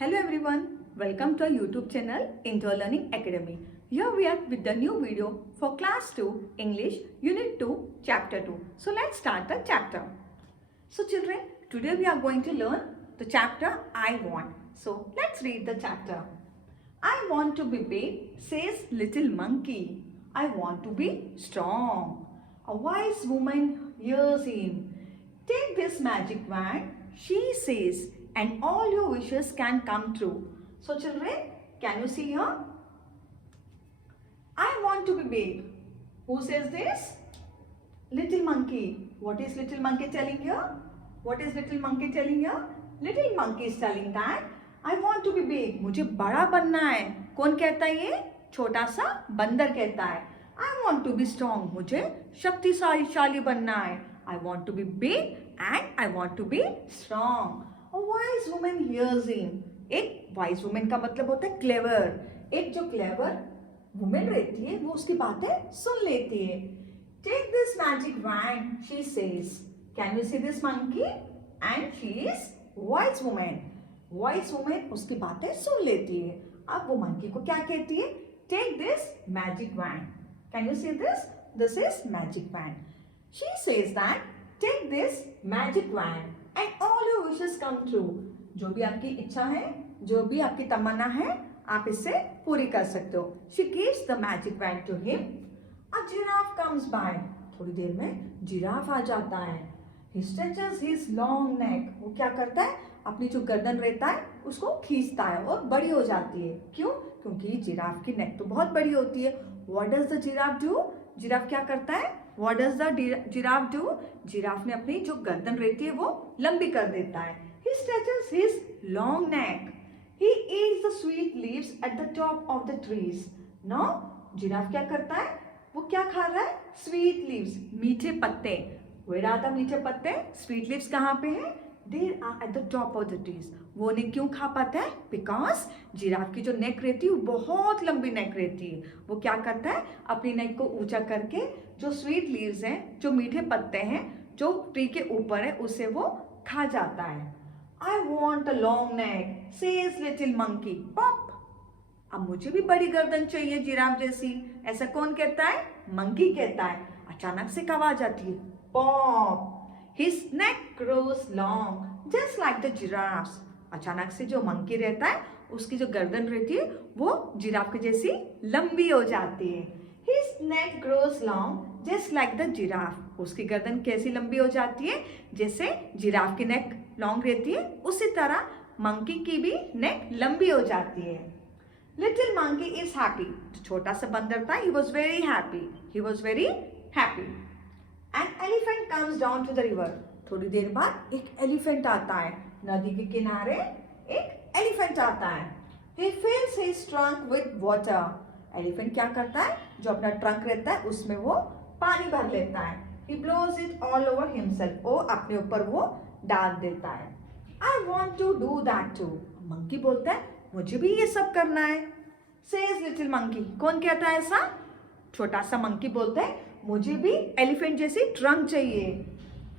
Hello everyone, welcome to our YouTube channel Indoor Learning Academy. Here we are with the new video for class 2 English Unit 2 Chapter 2. So let's start the chapter. So children, today we are going to learn the chapter I want. So let's read the chapter. I want to be big, says little monkey. I want to be strong. A wise woman hears him. Take this magic wand, she says, and all your wishes can come true. So children, can you see here? I want to be big. Who says this? Little monkey. What is little monkey telling here? What is little monkey telling here? Little monkey is telling that I want to be big. मुझे बड़ा बनना है. कौन कहता है ये? छोटा सा बंदर कहता है. I want to be strong. मुझे शक्तिशाली बनना है. I want to be big and I want to be strong. A wise woman hears him. एक wise woman का मतलब होता है clever. एक जो clever woman रहती है वो उसकी बातें सुन लेती है. Take this magic wand, she says. Can you see this monkey? And she is wise woman. Wise woman उसकी बातें सुन लेती है. अब वो monkey को क्या कहती है? Take this magic wand. Can you see this? This is magic wand. She says that take this magic wand and all your wishes come true. जो भी आपकी इच्छा है, जो भी आपकी तमन्ना है, आप इससे पूरी कर सकते हो. She gives the magic wand to him. A giraffe comes by. थोड़ी देर में जिराफ आ जाता है. He stretches his long neck. वो क्या करता है? अपनी जो गर्दन रहता है उसको खींचता है और बड़ी हो जाती है. क्यों? क्योंकि जिराफ की नेक तो बहुत बड़ी होती है. What does the giraffe do? Giraffe क्या करता है? What does the giraffe do? Giraffe ने अपनी जो गर्दन रहती है वो लंबी कर देता है. He stretches his long neck. He eats the sweet leaves at the top of the trees. Now, giraffe क्या करता है? वो क्या खा रहा है? Sweet leaves, मीठे पत्ते. Where are the मीठे पत्ते? Sweet leaves कहाँ पे हैं? They are at the top of the trees. वो उन्हें क्यों खा पाता है? Because जिराफ की जो नेक रहती है वो बहुत लंबी नेक रहती है. वो क्या करता है? अपनी नेक को ऊंचा करके जो स्वीट लीव्स हैं, जो मीठे पत्ते हैं, जो ट्री के ऊपर है, उसे वो खा जाता है. I want a long neck, says little monkey. Pop. अब मुझे भी बड़ी गर्दन चाहिए जिराफ जैसी. ऐसा कौन कहता है? मंकी कहता है. अचानक से कब आ जाती है? Pop. His neck grows long, just like the giraffes. अचानक से जो मंकी रहता है, उसकी जो गर्दन रहती है, वो जिराफ की जैसी लंबी हो जाती है. His neck grows long, just like the giraffe. उसकी गर्दन कैसी लंबी हो जाती है? जैसे जिराफ की नेक लॉन्ग रहती है, उसी तरह मंकी की भी नेक लंबी हो जाती है. Little monkey is happy. जो छोटा सा बंदर था, he was very happy. He was very happy. An elephant comes down to the river. थोड़ी देर बाद एक एलिफेंट आता है. नदी के किनारे एक एलिफेंट आता है. He fills his trunk with water. Elephant क्या करता है? जो अपना ट्रंक रहता है उसमें वो पानी भर लेता है. He blows it all over himself. वो अपने ऊपर वो डाल देता है. I want to do that too. Monkey बोलता है मुझे भी ये सब करना है. Says little monkey. कौन कहता है ऐसा? छोटा सा मंकी बोलता है मुझे भी एलिफेंट जैसी ट्रंक चाहिए.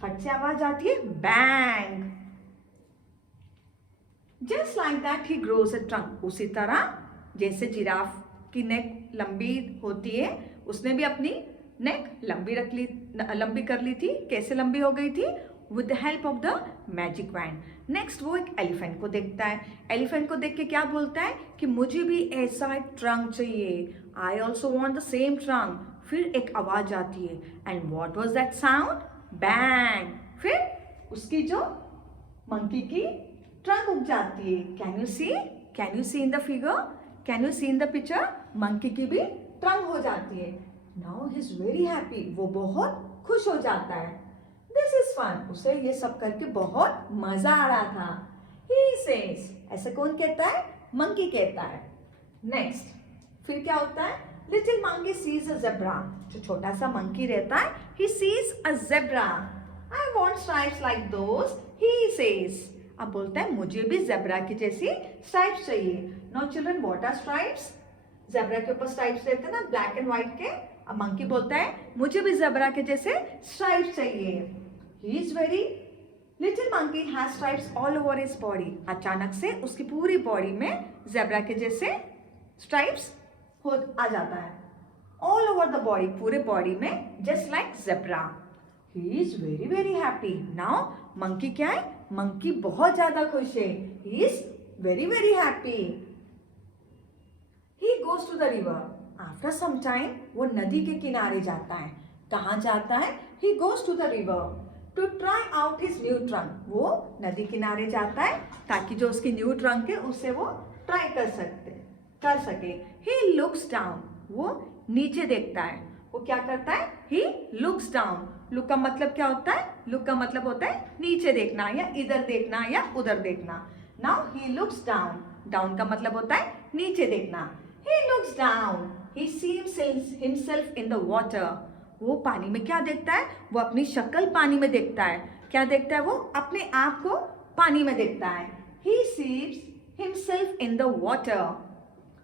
फट से आवाज आती है bang. Just like that he grows a trunk. उसी तरह जैसे जिराफ की नेक लंबी होती है, उसने भी अपनी नेक लंबी कर ली थी. कैसे लंबी हो गई थी? With the help of the magic wand. Next वो एक एलिफेंट को देखता है. एलिफेंट को देख के क्या बोलता है कि मुझे भी ऐसा एक ट्रंक चाहिए. I also want the same trunk. फिर एक आवाज आती है. And what was that sound? Bang. फिर उसकी जो मंकी की ट्रंक उग जाती है. Can you see? Can you see in the figure? Can you see in the picture? Monkey की भी ट्रंक हो जाती है. Now he is very happy. वो बहुत खुश हो जाता है. This is fun. उसे ये सब करके बहुत मजा आ रहा था. He says. ऐसा कौन कहता है? मंकी कहता है. Next. फिर क्या होता है? Little monkey sees a zebra. जो छोटा सा मंकी रहता है, he sees a zebra. I want stripes like those. He says. अब बोलता है मुझे भी जेब्रा की जैसी स्ट्राइप्स चाहिए. Now children, what are stripes? Zebra के ऊपर स्ट्राइप्स रहते हैं ना, ब्लैक एंड व्हाइट के. अब मंकी बोलता है मुझे भी जेब्रा के जैसे स्ट्राइप्स चाहिए. He is very little monkey has stripes all over his body. अचानक से उसकी पूरी बॉडी में जेब्रा के जैसे स्ट्राइप्स हो आ जाता है। ऑल ओवर द बॉडी, पूरे बॉडी में, just like zebra. He is very very happy. Now monkey क्या है? मंकी बहुत ज्यादा खुश है। He is very very happy. He goes to the river. After some time वो नदी के किनारे जाता है। कहाँ जाता है? He goes to the river to try out his new trunk. वो नदी किनारे जाता है ताकि जो उसकी न्यू ट्रंक है उससे वो ट्राई कर सके। He looks down. वो नीचे देखता है। वो क्या करता है? He looks down. लुक का मतलब क्या होता है? लुक का मतलब होता है नीचे देखना या इधर देखना या उधर देखना। Now he looks down. Down का मतलब होता है नीचे देखना। He looks down. He sees himself in the water. वो पानी में क्या देखता है? वो अपनी शक्ल पानी में देखता है। क्या देखता है? वो अपने आप को पानी में देखता है। He sees himself in the water.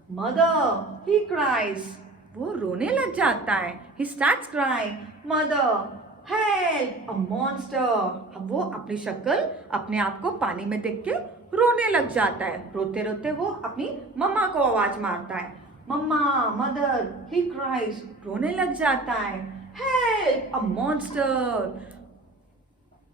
Mother, he cries. वो रोने लग जाता है। He starts crying, mother help, a monster. अब वो अपनी शक्ल, अपने आप को पानी में देख के रोने लग जाता है। रोते रोते वो अपनी मम्मा को आवाज मारता है, मम्मा, मदर। ही क्राइज, रोने लग जाता है। Help, a monster.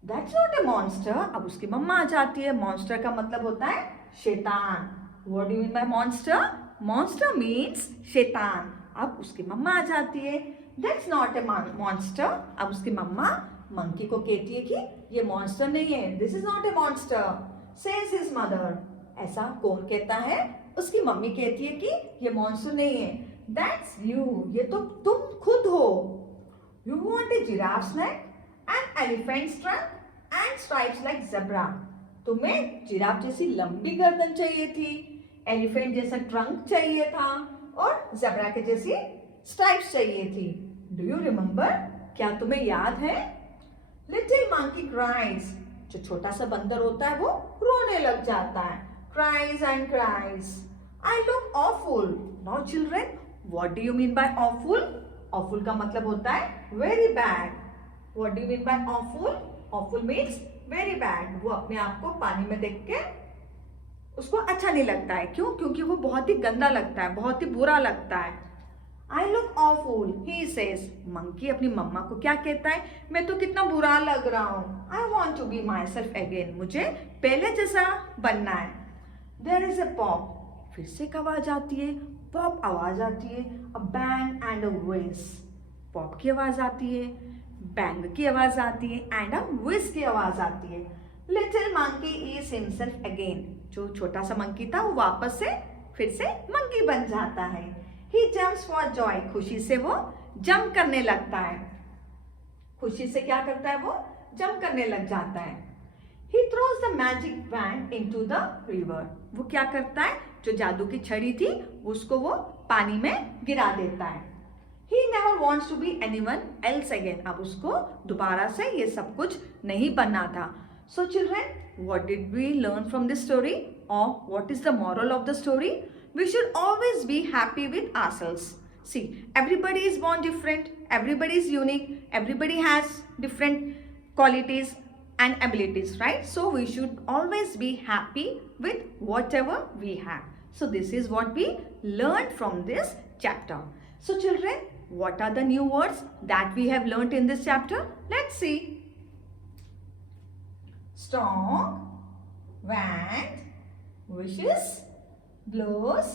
That's not a monster. अब उसकी मम्मा आ जाती है। मॉन्स्टर का मतलब होता है शैतान। What do you mean by monster? Monster means शैतान। अब उसकी मम्मा आ जाती है। That's not a monster. अब उसकी मम्मा मंकी को कहती है कि ये मॉन्स्टर नहीं है। This is not a monster, says his mother. ऐसा कौन कहता है? उसकी मम्मी कहती है कि ये मॉन्स्टर नहीं है। दैट्स यू, ये तो तुम खुद हो। You want a giraffe neck and elephant trunk and stripes like zebra. तुम्हें जिराफ जैसी लंबी गर्दन चाहिए थी, एलिफेंट जैसा ट्रंक चाहिए था और ज़ेब्रा के जैसी स्ट्राइप्स चाहिए थी। Do you remember? क्या तुम्हें याद है? Little monkey cries. जो छोटा सा बंदर होता है वो रोने लग जाता है। Cries and cries, I look awful. Now children, what do you mean by awful? Awful का मतलब होता है very bad. What do you mean by awful? Awful means very bad. वो अपने आप को पानी में देख के उसको अच्छा नहीं लगता है। क्यों? क्योंकि वो बहुत ही गंदा लगता है, बहुत ही बुरा लगता है। I look awful, he says. Monkey अपनी मम्मा को क्या कहता है? मैं तो कितना बुरा लग रहा हूँ। I want to be myself again. मुझे पहले जैसा बनना है। There is a pop. फिर से एक आवाज आती है। पॉप आवाज आती है। A bang and a whiz. Pop की आवाज आती है, बैंग की आवाज आती है एंड अ व्हिज की आवाज आती है। Little monkey is himself again. जो छोटा सा मंकी था वो वापस से फिर से मंकी बन जाता है। He jumps for Joy. खुशी से वो जंप करने लगता है। खुशी से क्या करता है? वो जंप करने लग जाता है। He throws the magic wand into the river. वो क्या करता है? जो जादू की छड़ी थी उसको वो पानी में गिरा देता है। He never wants to be anyone else again. अब उसको दोबारा से ये सब कुछ नहीं बनना था। So children, what did we learn from this story? Or what is the moral of the story? We should always be happy with ourselves. See, everybody is born different, everybody is unique, everybody has different qualities and abilities, right? So we should always be happy with whatever we have. So this is what we learned from this chapter. So children, what are the new words that we have learnt in this chapter? Let's see. Strong, vant, wishes, blows,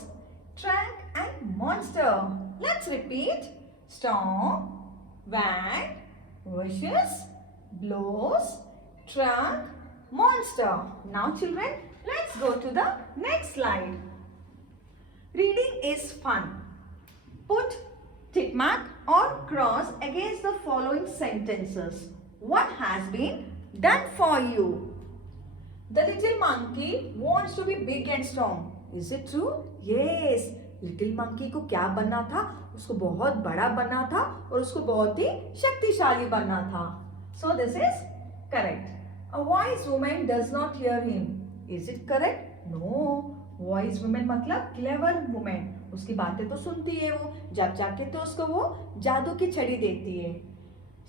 trunk and monster. Let's repeat. Strong, vant, wishes, blows, trunk, monster. Now children, let's go to the next slide. Reading is fun. Put tick mark or cross against the following sentences. What has been done for you? The little monkey wants to be big and strong. Is it true? Yes. Little monkey को क्या बनना था? उसको बहुत बड़ा बनना था और उसको बहुत ही शक्तिशाली बनना था. So this is correct. A wise woman does not hear him. Is it correct? No. Wise woman मतलब clever woman. उसकी बातें तो सुनती है वो, जब जाके तो उसको वो जादू की छड़ी देती है.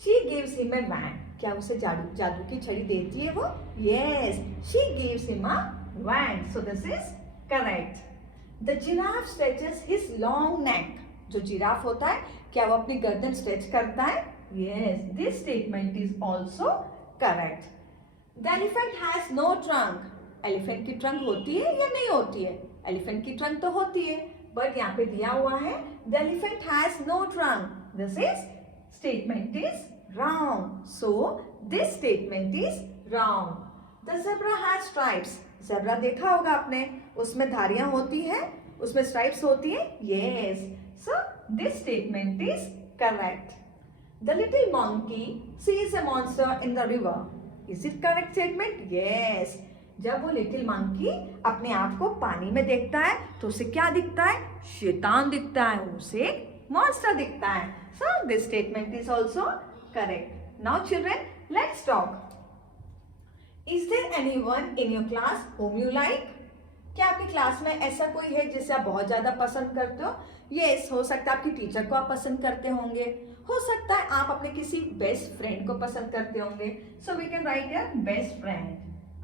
She gives him a wand. क्या उसे जादू की छड़ी देती है वो? Yes, she gives him a wand. So this is correct. The giraffe stretches his long neck. जो जिराफ होता है क्या वो अपनी गर्दन स्ट्रेच करता है? Yes, this statement is also correct. The elephant has no trunk. Elephant की ट्रंक होती है या नहीं होती है? एलिफेंट की ट्रंक तो होती है, बट यहाँ पे दिया हुआ है the elephant has no trunk. This is statement is wrong. So this statement is wrong. The zebra has stripes. Zebra देखा होगा आपने, उसमें धारियां होती है, उसमें स्ट्राइप्स होती है. Yes, so this statement is correct. The little monkey sees a monster in the river. Is it correct statement? Yes. जब वो लिटिल मंकी अपने आप को पानी में देखता है तो उसे क्या दिखता है? शैतान दिखता है, उसे एक मॉन्स्टर दिखता है. So this statement is also correct. Now children, let's talk. Is there anyone in your class whom you like? क्या आपकी क्लास में ऐसा कोई है जिसे आप बहुत ज्यादा पसंद करते हो? यस, हो सकता है आपकी टीचर को आप पसंद करते होंगे, हो सकता है आप अपने किसी बेस्ट फ्रेंड को पसंद करते होंगे. So we can write your best friend.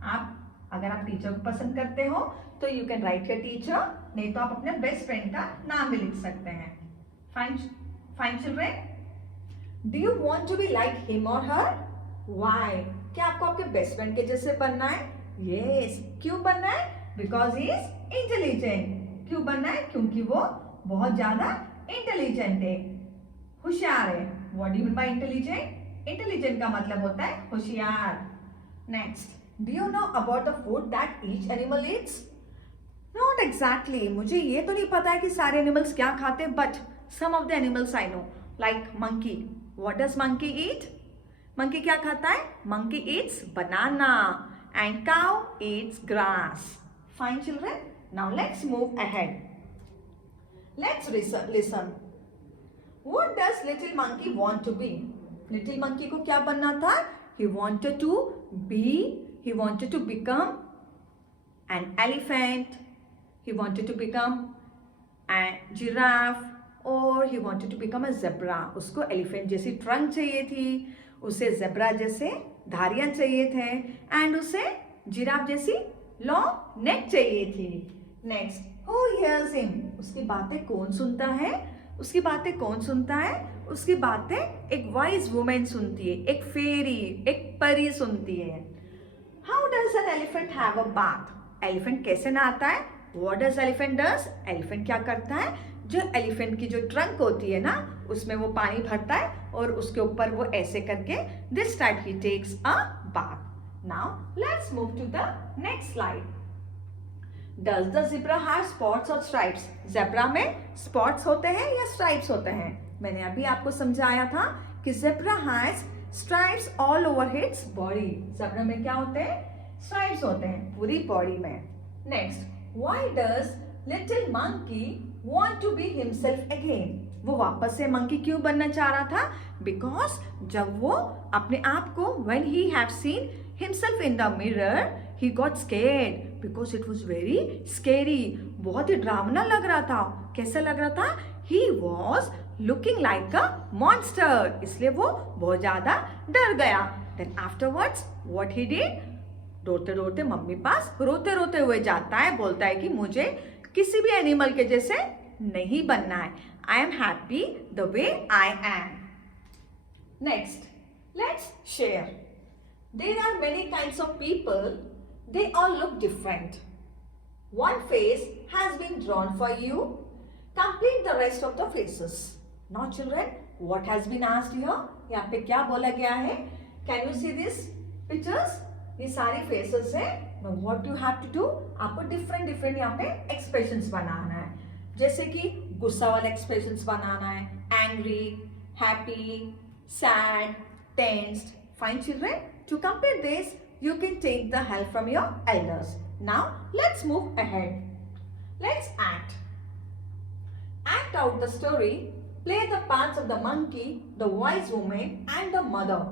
आप अगर आप टीचर को पसंद करते हो तो you can write your teacher, नहीं तो आप अपने बेस्ट फ्रेंड का नाम भी लिख सकते हैं. Fine children, do you want to be like him और हर? व्हाई? क्या आपको आपके बेस्ट फ्रेंड के जैसे बनना है? यस. क्यों बनना है? Because he is intelligent. क्यों बनना है? क्योंकि वो बहुत ज्यादा इंटेलिजेंट है, होशियार है. What do you mean by intelligent? Intelligent का मतलब होता है होशियार. Next, do you know about the food that each animal eats? Not exactly. मुझे ये तो नहीं पता है कि सारे एनिमल्स क्या खाते हैं, but some of the animals I know, like monkey. What does monkey eat? Monkey क्या खाता है? Monkey eats banana and cow eats grass. Fine children. Now let's move ahead. Let's listen. What does little monkey want to be? Little monkey को क्या बनना था? He wanted to become an elephant, he wanted to become a giraffe, or he wanted to become a zebra. उसको elephant जैसी trunk चाहिए थी, उसे zebra जैसे धारियां चाहिए थे, and उसे जिराफ जैसी लॉन्ग नेक चाहिए थी. Next, who hears him? उसकी बातें कौन सुनता है? उसकी बातें कौन सुनता है? उसकी बातें एक वाइज वुमेन सुनती है, एक फेरी, एक परी सुनती है. How does an elephant have a bath? Elephant कैसे नहाता है? What does elephant does? Elephant क्या करता है? जो एलिफेंट की जो ट्रंक होती है ना, उसमें वो पानी भरता है और उसके ऊपर वो ऐसे करके this time he takes a bath. Now let's move to the next slide. Does the zebra have spots or stripes? Zebra में spots होते हैं या stripes होते हैं? मैंने अभी आपको समझाया था कि zebra has stripes all over its body. zebra में क्या होते हैं? stripes होते हैं पूरी बॉडी में. Next, why does little monkey want to be himself again? वो वापस से मंकी क्यों बनना चाह रहा था? Because जब वो अपने आप को when he have seen himself in the mirror, he got scared because it was very scary. बहुत ही डरावना लग रहा था. कैसा लग रहा था? He was looking like a monster. इसलिए वो बहुत ज्यादा डर गया. Then afterwards, what he did? रोते रोते मम्मी पास रोते रोते हुए जाता है, बोलता है कि मुझे किसी भी एनिमल के जैसे नहीं बनना है. I am happy the way I am. Next, let's share. There are many kinds of people. They all look different. One face has been drawn for you. Complete the rest of the faces. Now children, what has been asked here? यहाँ पे क्या बोला गया है? Can you see these pictures? ये सारी faces है. Now what you have to do? आपको different यहाँ पे expressions बनाना है. जैसे कि गुस्सा वाला expressions बनाना है. Angry, happy, sad, tensed. Fine children? To complete this, you can take the help from your elders. Now let's move ahead. Let's act. Act out the story. Play the parts of the monkey, the wise woman and the mother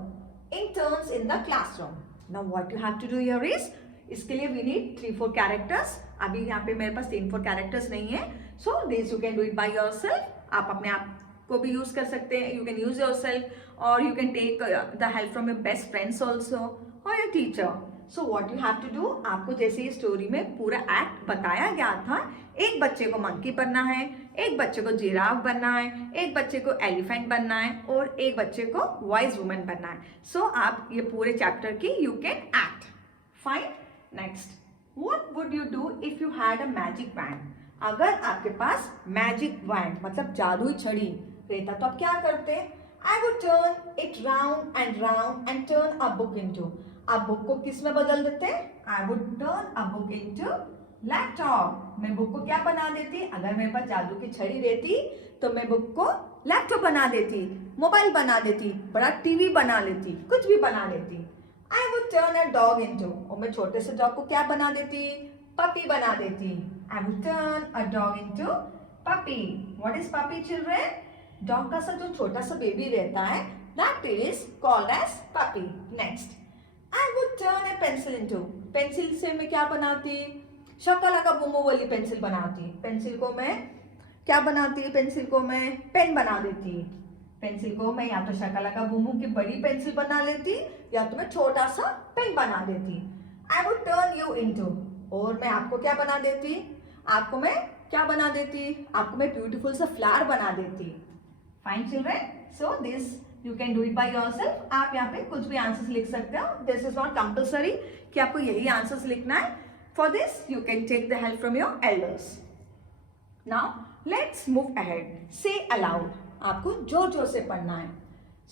in turns in the classroom. Now what you have to do here is, इसके लिए we need 3-4 characters. अभी यहाँ पे मेरे पास 3-4 characters नहीं है. So this you can do it by yourself. आप अपने आप को भी यूज कर सकते हैं, you can use your self, और you can take the help from your best friends also और your teacher. So what you have to do, आपको जैसे इस स्टोरी में पूरा एक्ट बताया गया था, एक बच्चे को मंकी बनना है, एक बच्चे को जिराफ बनना है, एक बच्चे को एलिफेंट बनना है, और एक बच्चे को वाइज वुमन बनना है. सो आप ये पूरे चैप्टर की you can act. Fine. Next, what would you do if you had a magic wand. अगर आपके पास मैजिक वैंड मतलब जादुई छड़ी रहता तो आप क्या करते. आई would turn it round and turn a book into. आप बुक को किस में बदल देते. आई would turn a book into laptop. मैं बुक को क्या बना देती, अगर मेरे पास जादू की छड़ी रहती तो मैं बुक को लैपटॉप बना देती, मोबाइल बना देती, बड़ा टीवी बना लेती, कुछ भी बना लेती. आई would turn a dog into, और मैं छोटे से डॉग को क्या बना देती, पपी बना देती. I would turn a dog into puppy. What is puppy children. Dog का सा जो छोटा सा बेबी रहता है, that is called as puppy. Next, I would turn a pencil into. Pencil से मैं क्या बनाती, शकलाका बुम्बू वाली पेंसिल बनाती. पेंसिल को मैं क्या बनाती, पेंसिल को मैं पेन बना देती. पेंसिल को मैं या तो शकलाका बुम्बू की बड़ी पेंसिल बना लेती या तो मैं छोटा सा पेन बना देती. I would turn you into, और मैं आपको क्या बना देती, आपको मैं क्या बना देती, आपको मैं ब्यूटीफुल सा फ्लावर बना देती. Fine children. So this you can do it by yourself. आप यहाँ पे कुछ भी आंसर्स लिख सकते हो. दिस इज नॉट कंपल्सरी कि आपको यही आंसर्स लिखना है. For this, you can take the help from your elders. Now, let's move ahead. Say aloud. आपको जोर जोर से पढ़ना है.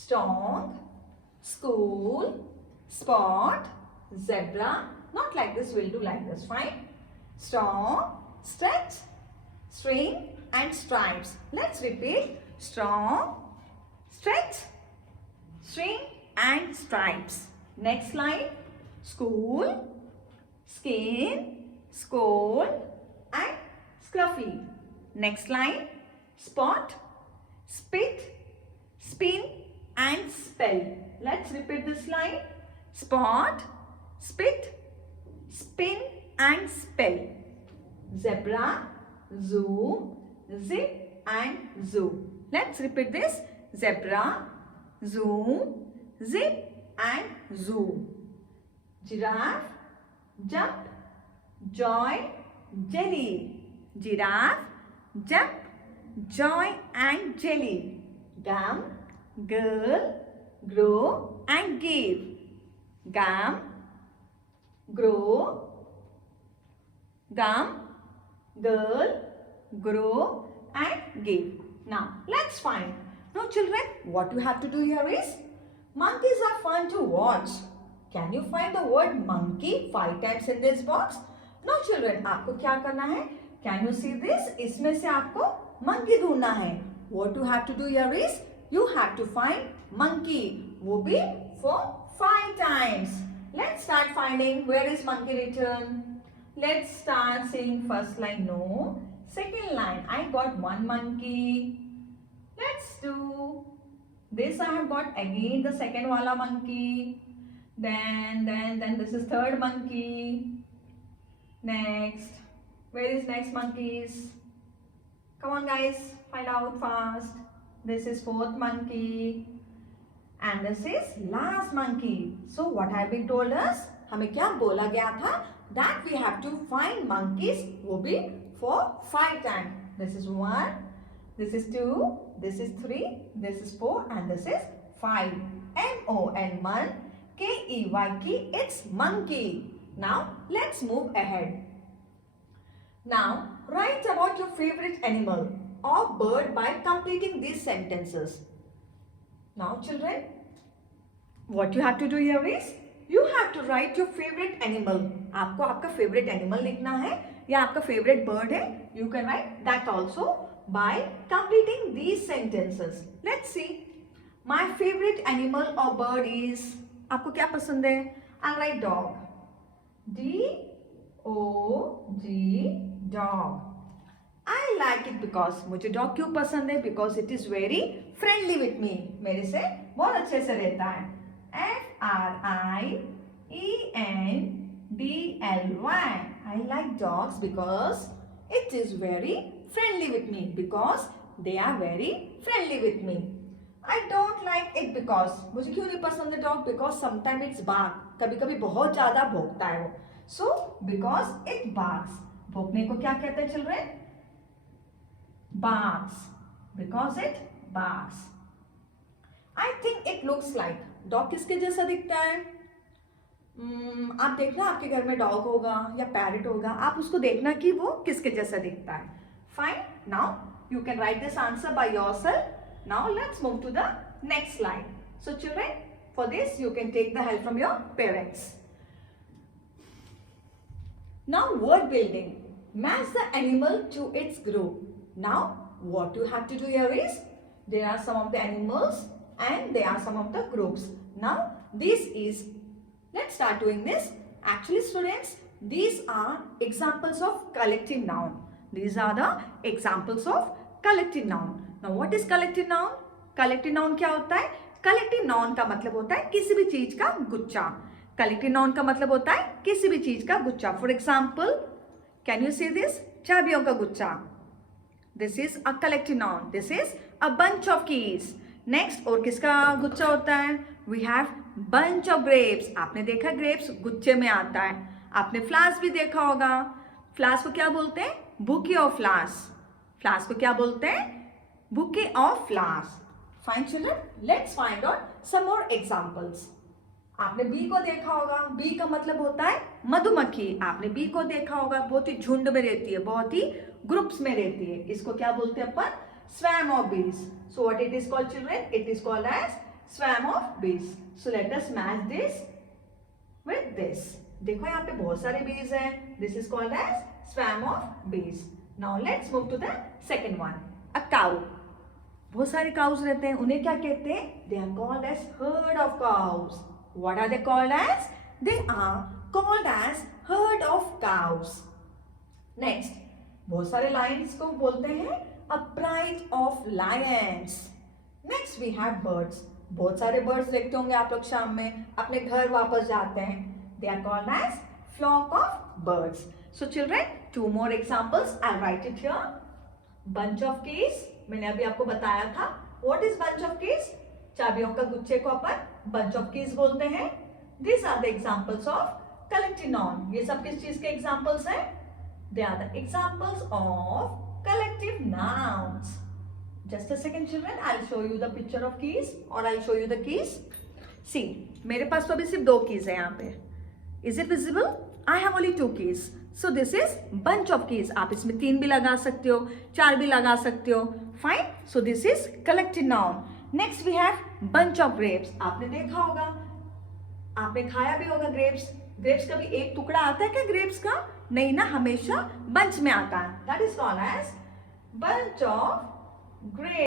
Strong, school, spot, zebra. Not like this. We'll do like this. Fine. Strong, stretch, string, and stripes. Let's repeat. Strong, stretch, string, and stripes. Next line. School, skin, scold, and scruffy. Next line, spot, spit, spin, and spell. Let's repeat this line. Spot, spit, spin, and spell. Zebra, zoom, zip, and zoo. Let's repeat this. Zebra, zoom, zip, and zoo. Giraffe, jump, joy, jelly. Giraffe, jump, joy, and jelly. Gum, girl, grow, and give. Gum, grow, gum, girl, grow, and give. Now, let's find. Now, children, what you have to do here is, monkeys are fun to watch. Can you find the word monkey 5 times in this box? No children, आपको क्या करना है? Can you see this? इसमें से आपको monkey ढूंढना है. What you have to do here is, you have to find monkey. वो भी for 5 times. Let's start finding. Where is monkey written? Let's start saying first line no. Second line, I got one monkey. Let's do this. I have got again the second wala monkey. Then this is third monkey. Next, where is next monkeys? Come on guys, find out fast. This is fourth monkey, and this is last monkey. So what have been told us? हमें क्या बोला गया था? That we have to find monkeys. वो भी for 5 times. This is 1, this is 2, this is 3, this is 4, and this is 5. M-O-N-1. K-E-Y-K, it's monkey. Now, let's move ahead. Now, write about your favorite animal or bird by completing these sentences. Now, children, what you have to do here is, you have to write your favorite animal. आपको आपका favorite animal लिखना है या आपका favorite bird है. You can write that also by completing these sentences. Let's see. My favorite animal or bird is, आपको क्या पसंद है? I'll write dog. D-O-G, dog. I like it because, मुझे dog क्यों पसंद है? Because it is very friendly with me. मेरे से बहुत अच्छे से रहता है. F-R-I-E-N-D-L-Y. I like dogs because it is very friendly with me. Because They are very friendly with me. I don't like it because, मुझे क्यों नहीं पसंद है dog? Because sometimes it's bark. कभी कभी बहुत ज्यादा भौंकता है वो. So because it barks. भौंकने को क्या कहते हैं children? Barks. Because it barks. I think it looks like. Dog किसके जैसा दिखता है? आप देखना आपके घर में डॉग होगा या पैरट होगा, आप उसको देखना कि वो किसके जैसा दिखता है. Fine. Now you can write this answer by yourself. Now let's move to the next slide. So children, for this you can take the help from your parents. Now word building. Match the animal to its group. Now what you have to do here is, there are some of the animals and there are some of the groups. Now this is, let's start doing this. Actually students, these are examples of collective noun. These are the examples of collective noun. Now what is collective noun? Collective noun क्या होता है? Collective noun का मतलब होता है किसी भी चीज का गुच्छा. Collective noun का मतलब होता है किसी भी चीज का गुच्छा. For example, can you see this? चाबियों का गुच्छा. This is a collective noun. This is a bunch of keys. Next, और किसका गुच्छा होता है? We have bunch of grapes. आपने देखा grapes गुच्छे में आता है. आपने flowers भी देखा होगा. Flowers को क्या बोलते हैं? Bouquet of flowers. Flowers को क्या बोलते हैं? Bouquet of flowers. Fine children, let's find out some more examples. आपने बी को देखा होगा. बी का मतलब होता है मधुमक्खी. आपने बी को देखा होगा, बहुत ही झुंड में रहती है, बहुत ही ग्रुप्स में रहती है. इसको क्या बोलते हैं अपन? Swarm of bees. So what it is called children? It is called as swarm of bees. So let us match this with this. देखो यहाँ पे बहुत सारे bees हैं. This is called as swarm of bees. Now let's move to the second one. A cow. बहुत सारे cows रहते हैं. उन्हें क्या कहते हैं? They are called as herd of cows. What are they called as? They are called as herd of cows. Next, बहुत सारे lions को बोलते हैं a pride of lions. Next we have birds. बहुत सारे birds देखते होंगे आप लोग शाम में अपने घर वापस जाते हैं. They are called as flock of birds. So children, two more examples. I'll write it here. Bunch of keys. मैंने अभी आपको बताया था. What is bunch of keys? चाबियों का गुच्छे को अपन bunch of keys बोलते हैं. These are the examples of collective noun. ये सब किस चीज के examples हैं? They are the examples of collective nouns. Just a second children, I'll show you the picture of keys or I'll show you the keys. See, मेरे पास तो अभी सिर्फ 2 keys हैं यहाँ पे. Is it visible? I have only 2 keys. So this is bunch of keys. आप इसमें 3 भी लगा सकते हो, 4 भी लगा सकते हो. Fine. So this is collective noun. Next we have bunch of grapes. आपने देखा होगा, आपने खाया भी होगा grapes. Grapes का भी एक टुकड़ा आता है क्या grapes का? नहीं ना, हमेशा bunch में आता है. That is called as bunch of grapes.